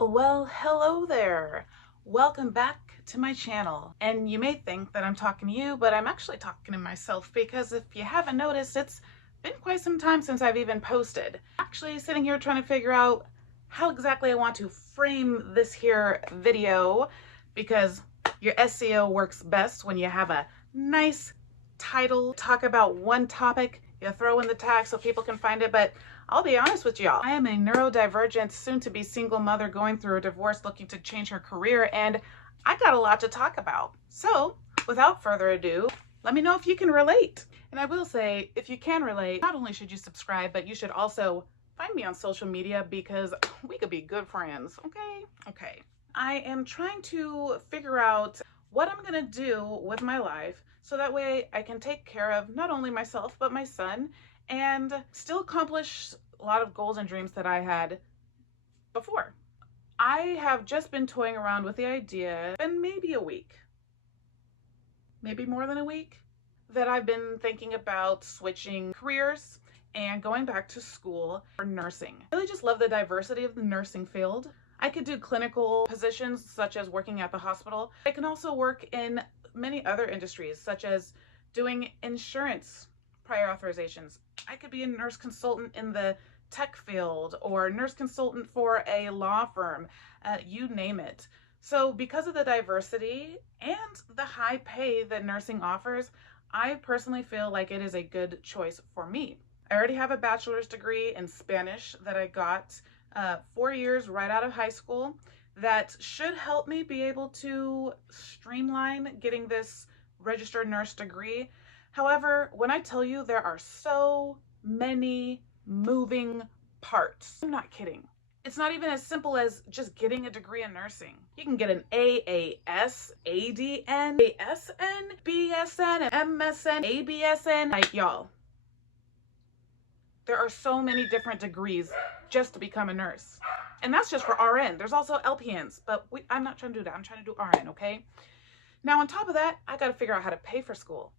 Well, hello there. Welcome back to my channel. And you may think that I'm talking to you, but I'm actually talking to myself because if you haven't noticed, it's been quite some time since I've even posted. Actually sitting here trying to figure out how exactly I want to frame this here video because your SEO works best when you have a nice title, talk about one topic, you throw in the tag so people can find it, but I'll be honest with y'all. I am a neurodivergent, soon-to-be single mother going through a divorce looking to change her career, and I got a lot to talk about. So, without further ado, let me know if you can relate. And I will say, if you can relate, not only should you subscribe, but you should also find me on social media because we could be good friends, okay? Okay. I am trying to figure out what I'm gonna do with my life so that way I can take care of not only myself, but my son and still accomplish a lot of goals and dreams that I had before. I have just been toying around with the idea, and maybe a week, maybe more than a week, that I've been thinking about switching careers and going back to school for nursing. I really just love the diversity of the nursing field. I could do clinical positions such as working at the hospital. I can also work in many other industries such as doing insurance prior authorizations. I could be a nurse consultant in the tech field or nurse consultant for a law firm, you name it. So because of the diversity and the high pay that nursing offers, I personally feel like it is a good choice for me. I already have a bachelor's degree in Spanish that I got 4 years right out of high school that should help me be able to streamline getting this registered nurse degree. However, when I tell you there are so many moving parts, I'm not kidding. It's not even as simple as just getting a degree in nursing. You can get an AAS, ADN, ASN, BSN, MSN, ABSN. Like, y'all, there are so many different degrees just to become a nurse. And that's just for RN. There's also LPNs, but I'm not trying to do that. I'm trying to do RN, okay? Now, on top of that, I got to figure out how to pay for school.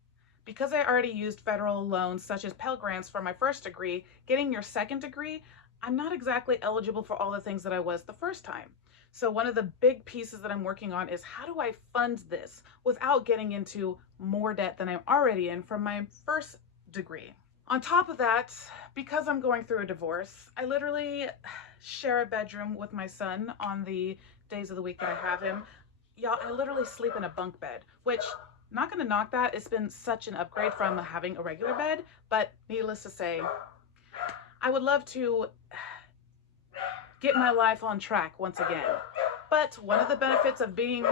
Because I already used federal loans such as Pell Grants for my first degree, getting your second degree, I'm not exactly eligible for all the things that I was the first time. So one of the big pieces that I'm working on is how do I fund this without getting into more debt than I'm already in from my first degree. On top of that, because I'm going through a divorce, I literally share a bedroom with my son on the days of the week that I have him. Y'all, I literally sleep in a bunk bed, which, not gonna knock that, it's been such an upgrade from having a regular bed, but needless to say, I would love to get my life on track once again. But one of the benefits of being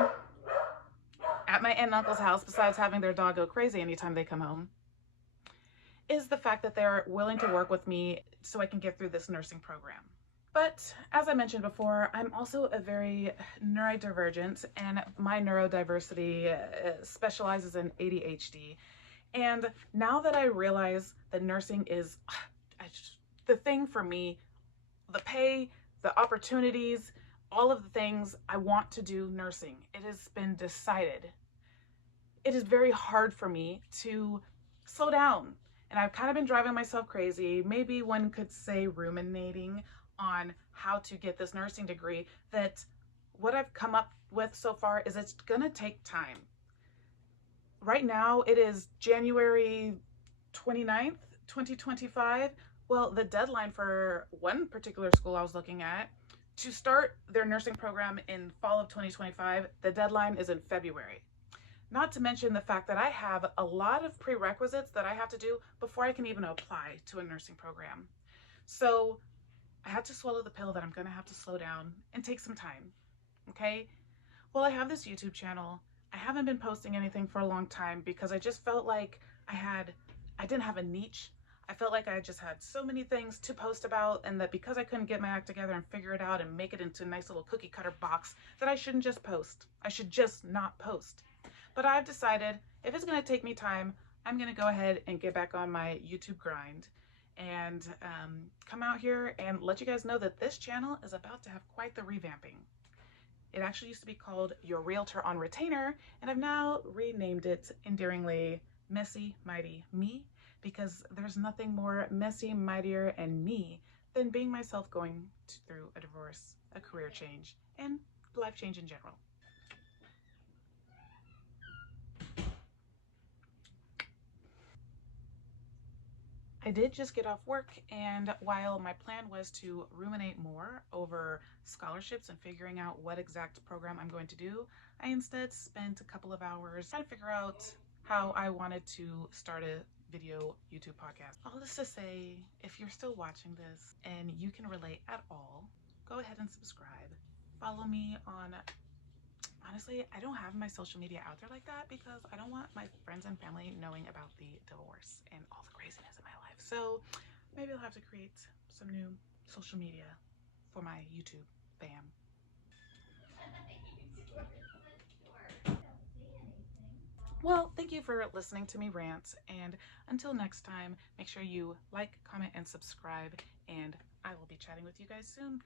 at my aunt and uncle's house, besides having their dog go crazy anytime they come home, is the fact that they're willing to work with me so I can get through this nursing program. But as I mentioned before, I'm also a very neurodivergent, and my neurodiversity specializes in ADHD. And now that I realize that nursing is the thing for me, the pay, the opportunities, all of the things, I want to do nursing. It has been decided. It is very hard for me to slow down. And I've kind of been driving myself crazy. Maybe one could say ruminating on how to get this nursing degree, that what I've come up with so far is it's gonna take time. Right now it is January 29th, 2025. Well, the deadline for one particular school I was looking at to start their nursing program in fall of 2025, the deadline is in February. Not to mention the fact that I have a lot of prerequisites that I have to do before I can even apply to a nursing program. So I had to swallow the pill that I'm gonna have to slow down and take some time, okay? Well, I have this YouTube channel. I haven't been posting anything for a long time because I just felt like I didn't have a niche. I felt like I just had so many things to post about, and that because I couldn't get my act together and figure it out and make it into a nice little cookie cutter box, that I shouldn't just post. I should just not post. But I've decided if it's gonna take me time, I'm gonna go ahead and get back on my YouTube grind and come out here and let you guys know that this channel is about to have quite the revamping. It actually used to be called Your Realtor on Retainer, and I've now renamed it endearingly Messy Mighty Me, because there's nothing more messy, mightier, and me than being myself going through a divorce, a career change, and life change in general. I did just get off work, and while my plan was to ruminate more over scholarships and figuring out what exact program I'm going to do, I instead spent a couple of hours trying to figure out how I wanted to start a video YouTube podcast. All this to say, if you're still watching this and you can relate at all, go ahead and subscribe. Follow me on, honestly, I don't have my social media out there like that because I don't want my friends and family knowing about the divorce and all the craziness in my life. So maybe I'll have to create some new social media for my YouTube fam. Well, thank you for listening to me rant, and until next time, make sure you like, comment, and subscribe, and I will be chatting with you guys soon.